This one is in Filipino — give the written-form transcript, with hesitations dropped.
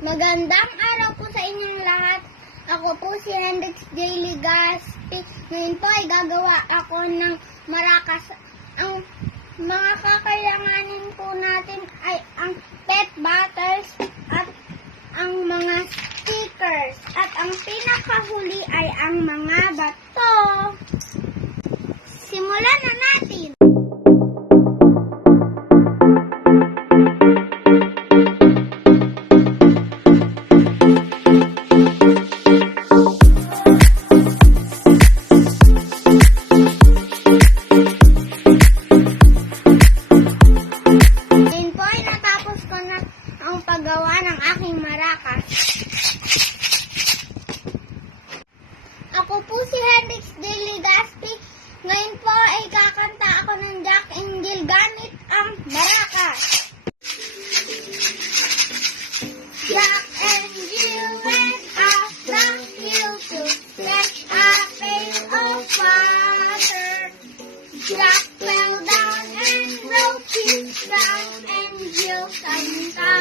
Magandang araw po sa inyong lahat. Ako po si Hendrix J. Legaspi. Ngayon po ay gagawa ako ng maracas. Ang mga kakailanganin po natin ay ang pet butters at ang mga stickers. At ang pinakahuli ay ang mga bato. Simulan na natin! Paggawa ng aking maracas. Ako po si Hendrix J. Legaspi. Ngayon po ay kakanta ako ng Jack and Jill gamit ang maracas. Jack and Jill went up the hill to fetch a pail of water. Jack fell down and broke his down, and Jill kanta.